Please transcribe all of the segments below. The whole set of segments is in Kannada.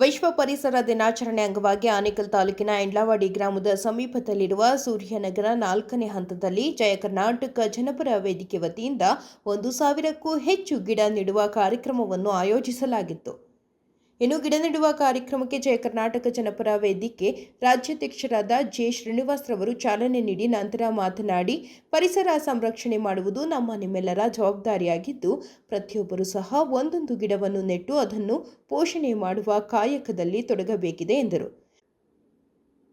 ವಿಶ್ವ ಪರಿಸರ ದಿನಾಚರಣೆ ಅಂಗವಾಗಿ ಆನೇಕಲ್ ತಾಲೂಕಿನ ಎಂಡ್ಲವಾಡಿ ಗ್ರಾಮದ ಸಮೀಪದಲ್ಲಿರುವ ಸೂರ್ಯನಗರ 4ನೇ ಹಂತದಲ್ಲಿ ಜಯ ಕರ್ನಾಟಕ ಜನಪರ ವೇದಿಕೆ ವತಿಯಿಂದ 1,000ಕ್ಕೂ ಹೆಚ್ಚು ಗಿಡ ನೆಡುವ ಕಾರ್ಯಕ್ರಮವನ್ನು ಆಯೋಜಿಸಲಾಗಿತ್ತು. ಇನ್ನು ಗಿಡ ನೆಡುವ ಕಾರ್ಯಕ್ರಮಕ್ಕೆ ಜಯ ಕರ್ನಾಟಕ ಜನಪರ ವೇದಿಕೆ ರಾಜ್ಯಾಧ್ಯಕ್ಷರಾದ ಜೆ. ಶ್ರೀನಿವಾಸ್ ರವರು ಚಾಲನೆ ನೀಡಿ ನಂತರ ಮಾತನಾಡಿ, ಪರಿಸರ ಸಂರಕ್ಷಣೆ ಮಾಡುವುದು ನಿಮ್ಮೆಲ್ಲರ ಜವಾಬ್ದಾರಿಯಾಗಿದ್ದು, ಪ್ರತಿಯೊಬ್ಬರೂ ಸಹ ಒಂದೊಂದು ಗಿಡವನ್ನು ನೆಟ್ಟು ಅದನ್ನು ಪೋಷಣೆ ಮಾಡುವ ಕಾಯಕದಲ್ಲಿ ತೊಡಗಬೇಕಿದೆ ಎಂದರು.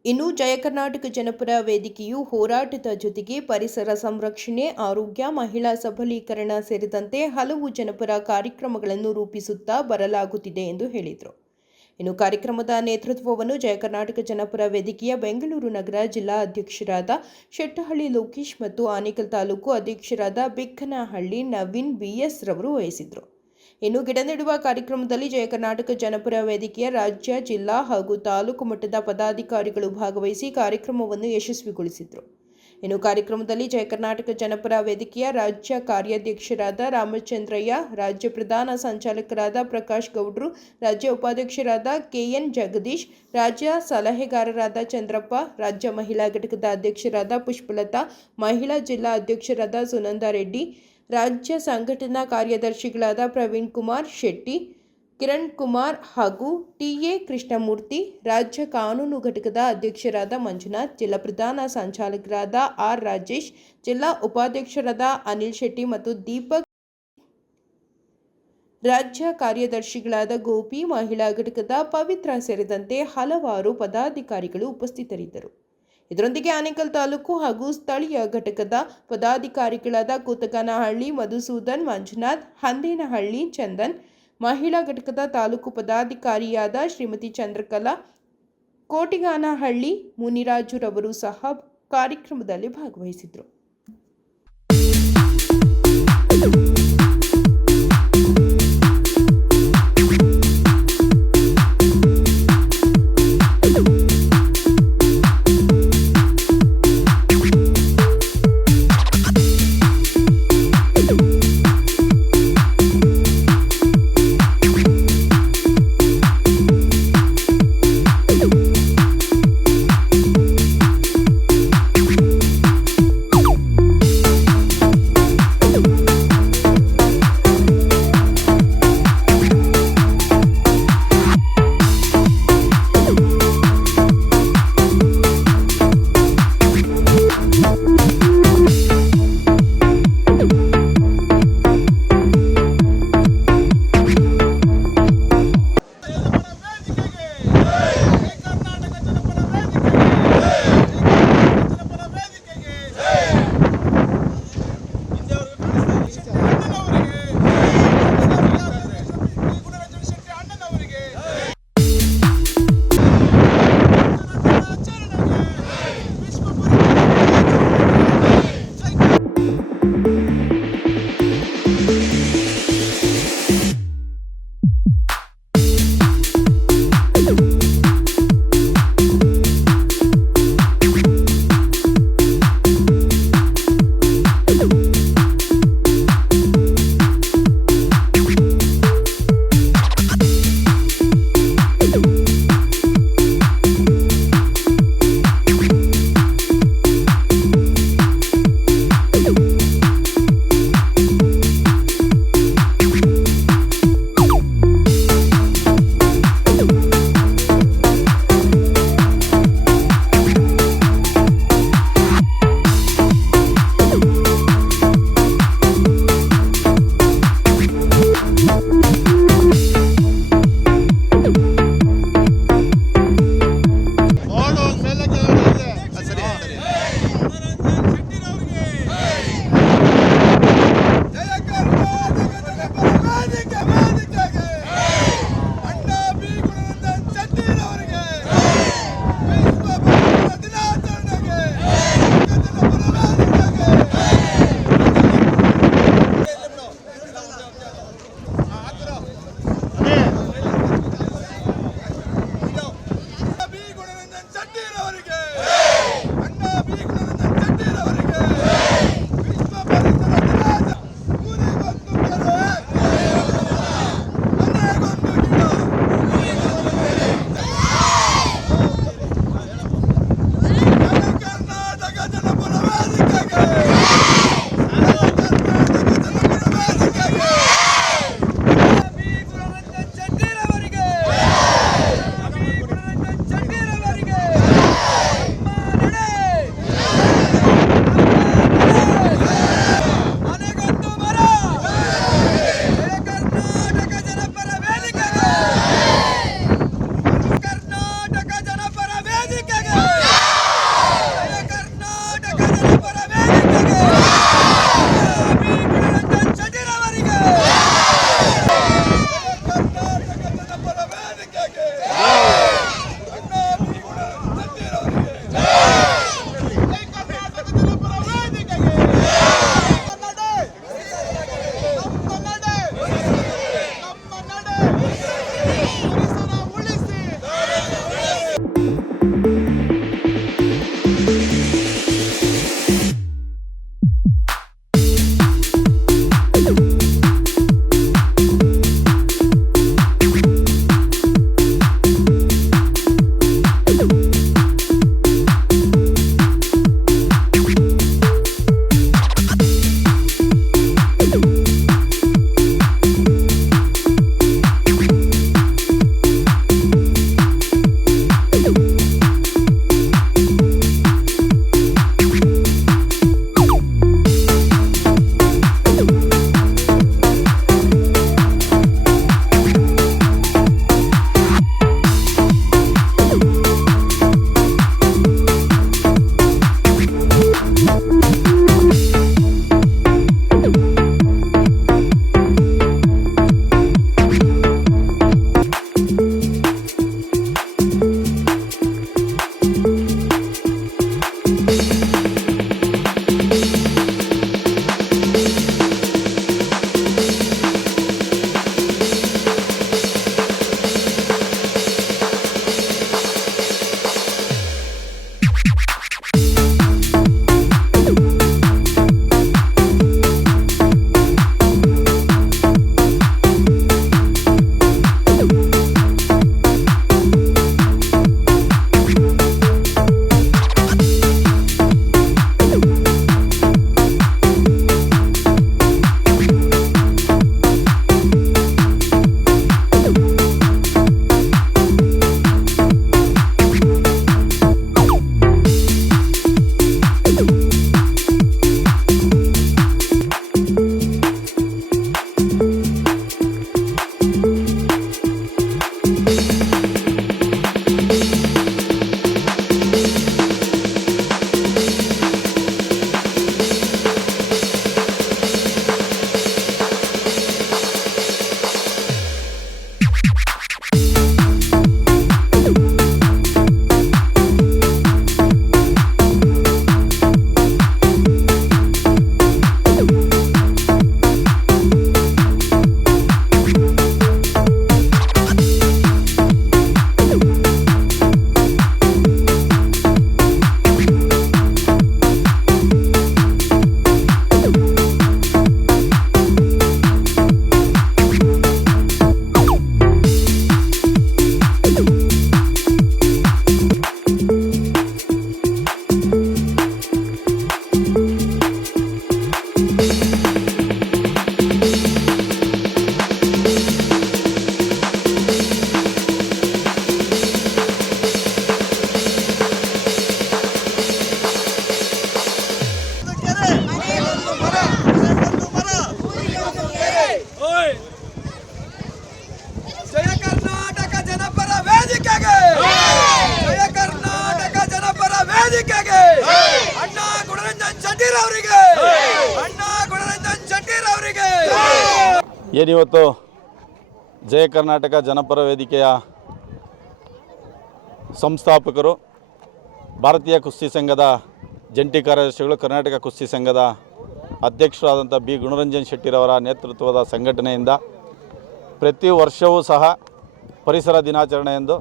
ಇನ್ನು ಜಯ ಕರ್ನಾಟಕ ಜನಪರ ವೇದಿಕೆಯು ಹೋರಾಟದ ಜೊತೆಗೆ ಪರಿಸರ ಸಂರಕ್ಷಣೆ, ಆರೋಗ್ಯ, ಮಹಿಳಾ ಸಬಲೀಕರಣ ಸೇರಿದಂತೆ ಹಲವು ಜನಪರ ಕಾರ್ಯಕ್ರಮಗಳನ್ನು ರೂಪಿಸುತ್ತಾ ಬರಲಾಗುತ್ತಿದೆ ಎಂದು ಹೇಳಿದರು. ಇನ್ನು ಕಾರ್ಯಕ್ರಮದ ನೇತೃತ್ವವನ್ನು ಜಯ ಕರ್ನಾಟಕ ಜನಪರ ವೇದಿಕೆಯ ಬೆಂಗಳೂರು ನಗರ ಜಿಲ್ಲಾ ಅಧ್ಯಕ್ಷರಾದ ಶೆಟ್ಟಹಳ್ಳಿ ಲೋಕೇಶ್ ಮತ್ತು ಆನೇಕಲ್ ತಾಲೂಕು ಅಧ್ಯಕ್ಷರಾದ ಬಿಕ್ಕನಹಳ್ಳಿ ನವೀನ್ ಬಿಎಸ್ ರವರು ವಹಿಸಿದರು. ಇನ್ನು ಗಿಡ ನೆಡುವ ಕಾರ್ಯಕ್ರಮದಲ್ಲಿ ಜಯ ಕರ್ನಾಟಕ ಜನಪರ ವೇದಿಕೆಯ ರಾಜ್ಯ, ಜಿಲ್ಲಾ ಹಾಗೂ ತಾಲೂಕು ಮಟ್ಟದ ಪದಾಧಿಕಾರಿಗಳು ಭಾಗವಹಿಸಿ ಕಾರ್ಯಕ್ರಮವನ್ನು ಯಶಸ್ವಿಗೊಳಿಸಿದರು. ಇನ್ನು ಕಾರ್ಯಕ್ರಮದಲ್ಲಿ ಜಯ ಕರ್ನಾಟಕ ಜನಪರ ವೇದಿಕೆಯ ರಾಜ್ಯ ಕಾರ್ಯಾಧ್ಯಕ್ಷರಾದ ರಾಮಚಂದ್ರಯ್ಯ, ರಾಜ್ಯ ಪ್ರಧಾನ ಸಂಚಾಲಕರಾದ ಪ್ರಕಾಶ್ ಗೌಡ್ರು, ರಾಜ್ಯ ಉಪಾಧ್ಯಕ್ಷರಾದ ಕೆಎನ್ ಜಗದೀಶ್, ರಾಜ್ಯ ಸಲಹೆಗಾರರಾದ ಚಂದ್ರಪ್ಪ, ರಾಜ್ಯ ಮಹಿಳಾ ಘಟಕದ ಅಧ್ಯಕ್ಷರಾದ ಪುಷ್ಪಲತಾ, ಮಹಿಳಾ ಜಿಲ್ಲಾ ಅಧ್ಯಕ್ಷರಾದ ಸುನಂದಾ ರೆಡ್ಡಿ, ರಾಜ್ಯ ಸಂಘಟನಾ ಕಾರ್ಯದರ್ಶಿಗಳಾದ ಪ್ರವೀಣ್ ಕುಮಾರ್ ಶೆಟ್ಟಿ, ಕಿರಣ್ ಕುಮಾರ್ ಹಾಗೂ ಟಿಎ ಕೃಷ್ಣಮೂರ್ತಿ, ರಾಜ್ಯ ಕಾನೂನು ಘಟಕದ ಅಧ್ಯಕ್ಷರಾದ ಮಂಜುನಾಥ್, ಜಿಲ್ಲಾ ಪ್ರಧಾನ ಸಂಚಾಲಕರಾದ ಆರ್ ರಾಜೇಶ್, ಜಿಲ್ಲಾ ಉಪಾಧ್ಯಕ್ಷರಾದ ಅನಿಲ್ ಶೆಟ್ಟಿ ಮತ್ತು ದೀಪಕ್, ರಾಜ್ಯ ಕಾರ್ಯದರ್ಶಿಗಳಾದ ಗೋಪಿ, ಮಹಿಳಾ ಘಟಕದ ಪವಿತ್ರ ಸೇರಿದಂತೆ ಹಲವಾರು ಪದಾಧಿಕಾರಿಗಳು ಉಪಸ್ಥಿತರಿದ್ದರು. ಇದರೊಂದಿಗೆ ಆನೇಕಲ್ ತಾಲೂಕು ಹಾಗೂ ಸ್ಥಳೀಯ ಘಟಕದ ಪದಾಧಿಕಾರಿಗಳಾದ ಕೂತಕನಹಳ್ಳಿ ಮಧುಸೂದನ್, ಮಂಜುನಾಥ್, ಹಂದೇನಹಳ್ಳಿ ಚಂದನ್, ಮಹಿಳಾ ಘಟಕದ ತಾಲೂಕು ಪದಾಧಿಕಾರಿಯಾದ ಶ್ರೀಮತಿ ಚಂದ್ರಕಲಾ, ಕೋಟಿಗಾನಹಳ್ಳಿ ಮುನಿರಾಜುರವರು ಸಹ ಕಾರ್ಯಕ್ರಮದಲ್ಲಿ ಭಾಗವಹಿಸಿದರು. ಏನಿವತ್ತು ಜಯ ಕರ್ನಾಟಕ ಜನಪರ ವೇದಿಕೆಯ ಸಂಸ್ಥಾಪಕರು, ಭಾರತೀಯ ಕುಸ್ತಿ ಸಂಘದ ಜಂಟಿ ಕಾರ್ಯದರ್ಶಿಗಳು, ಕರ್ನಾಟಕ ಕುಸ್ತಿ ಸಂಘದ ಅಧ್ಯಕ್ಷರಾದಂಥ ಬಿ ಗುಣರಂಜನ್ ಶೆಟ್ಟಿರವರ ನೇತೃತ್ವದ ಸಂಘಟನೆಯಿಂದ ಪ್ರತಿ ವರ್ಷವೂ ಸಹ ಪರಿಸರ ದಿನಾಚರಣೆಯಂದು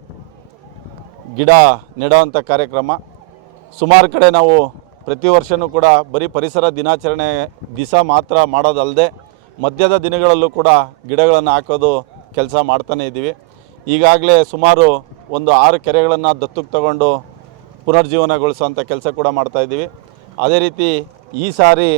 ಗಿಡ ನೆಡುವಂಥ ಕಾರ್ಯಕ್ರಮ ಸುಮಾರು ಕಡೆ ನಾವು ಪ್ರತಿ ವರ್ಷವೂ ಕೂಡ ಬರೀ ಪರಿಸರ ದಿನಾಚರಣೆ ದಿವಸ ಮಾತ್ರ ಮಾಡೋದಲ್ಲದೆ ಮಧ್ಯದ ದಿನಗಳಲ್ಲೂ ಕೂಡ ಗಿಡಗಳನ್ನು ಹಾಕೋದು ಕೆಲಸ ಮಾಡ್ತಾನೇ ಇದ್ದೀವಿ. ಈಗಾಗಲೇ ಸುಮಾರು ಒಂದು 6 ಕೆರೆಗಳನ್ನು ದತ್ತಕ್ಕೆ ತಗೊಂಡು ಪುನರ್ಜೀವನಗೊಳಿಸುವಂಥ ಕೆಲಸ ಕೂಡ ಮಾಡ್ತಾಯಿದ್ದೀವಿ. ಅದೇ ರೀತಿ ಈ ಸಾರಿ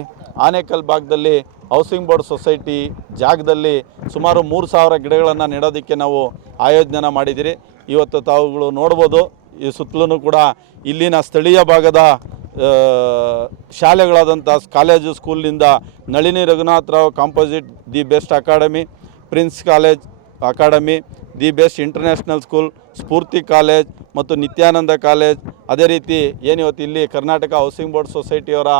ಆನೇಕಲ್ ಭಾಗದಲ್ಲಿ ಹೌಸಿಂಗ್ ಬೋರ್ಡ್ ಸೊಸೈಟಿ ಜಾಗದಲ್ಲಿ ಸುಮಾರು 3000 ಗಿಡಗಳನ್ನು ನೆಡೋದಕ್ಕೆ ನಾವು ಆಯೋಜನೆ ಮಾಡಿದ್ದೀರಿ. ಇವತ್ತು ತಾವುಗಳು ನೋಡ್ಬೋದು, ಈ ಸುತ್ತಲೂ ಕೂಡ ಇಲ್ಲಿನ ಸ್ಥಳೀಯ ಭಾಗದ ಶಾಲೆಗಳಾದಂಥ ಕಾಲೇಜು ಸ್ಕೂಲಿನಿಂದ Nalini Raghunathrao composite the best academy, prince college academy, the best international school, Spoorthi college ಮತ್ತು ನಿತ್ಯಾನಂದ ಕಾಲೇಜ್, ಅದೇ ರೀತಿ ಏನಿವತ್ತು ಇಲ್ಲಿ ಕರ್ನಾಟಕ ಹೌಸಿಂಗ್ ಬೋರ್ಡ್ ಸೊಸೈಟಿಯವರ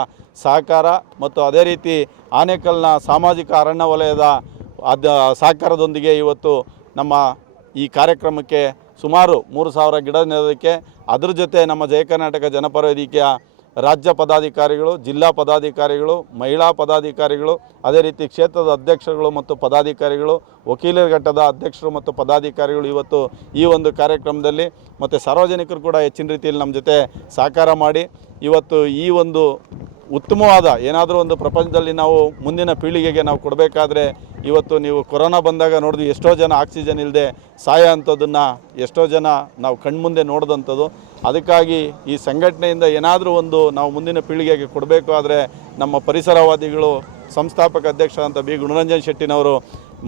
ಸಹಕಾರ ಮತ್ತು ಅದೇ ರೀತಿ ಆನೇಕಲ್ನ ಸಾಮಾಜಿಕ ಅರಣ್ಯ ವಲಯದ ಸಹಕಾರದೊಂದಿಗೆ ಇವತ್ತು ನಮ್ಮ ಈ ಕಾರ್ಯಕ್ರಮಕ್ಕೆ ಸುಮಾರು 3000 ಗಿಡ ನೆಡೋದಕ್ಕೆ, ಅದ್ರ ಜೊತೆ ನಮ್ಮ ಜಯ ಕರ್ನಾಟಕ ಜನಪರ ವೇದಿಕೆಯ ರಾಜ್ಯ ಪದಾಧಿಕಾರಿಗಳು, ಜಿಲ್ಲಾ ಪದಾಧಿಕಾರಿಗಳು, ಮಹಿಳಾ ಪದಾಧಿಕಾರಿಗಳು, ಅದೇ ರೀತಿ ಕ್ಷೇತ್ರದ ಅಧ್ಯಕ್ಷರುಗಳು ಮತ್ತು ಪದಾಧಿಕಾರಿಗಳು, ವಕೀಲರ ಘಟ್ಟದ ಅಧ್ಯಕ್ಷರು ಮತ್ತು ಪದಾಧಿಕಾರಿಗಳು ಇವತ್ತು ಈ ಒಂದು ಕಾರ್ಯಕ್ರಮದಲ್ಲಿ ಮತ್ತು ಸಾರ್ವಜನಿಕರು ಕೂಡ ಹೆಚ್ಚಿನ ರೀತಿಯಲ್ಲಿ ನಮ್ಮ ಜೊತೆ ಸಹಕಾರ ಮಾಡಿ ಇವತ್ತು ಈ ಒಂದು ಉತ್ತಮವಾದ ಏನಾದರೂ ಒಂದು ಪ್ರಪಂಚದಲ್ಲಿ ನಾವು ಮುಂದಿನ ಪೀಳಿಗೆಗೆ ನಾವು ಕೊಡಬೇಕಾದ್ರೆ ಇವತ್ತು ನೀವು ಕೊರೋನಾ ಬಂದಾಗ ನೋಡಿದ್ವಿ, ಎಷ್ಟೋ ಜನ ಆಕ್ಸಿಜನ್ ಇಲ್ಲದೆ ಸಾಯೋ ಅಂಥದ್ದನ್ನು ಎಷ್ಟೋ ಜನ ನಾವು ಕಣ್ಮುಂದೆ ನೋಡಿದಂಥದ್ದು. ಅದಕ್ಕಾಗಿ ಈ ಸಂಘಟನೆಯಿಂದ ಏನಾದರೂ ಒಂದು ನಾವು ಮುಂದಿನ ಪೀಳಿಗೆಗೆ ಕೊಡಬೇಕು ಆದರೆ ನಮ್ಮ ಪರಿಸರವಾದಿಗಳು ಸಂಸ್ಥಾಪಕ ಅಧ್ಯಕ್ಷ ಅಂತ ಬಿ ಗುಣರಂಜನ್ ಶೆಟ್ಟಿನವರು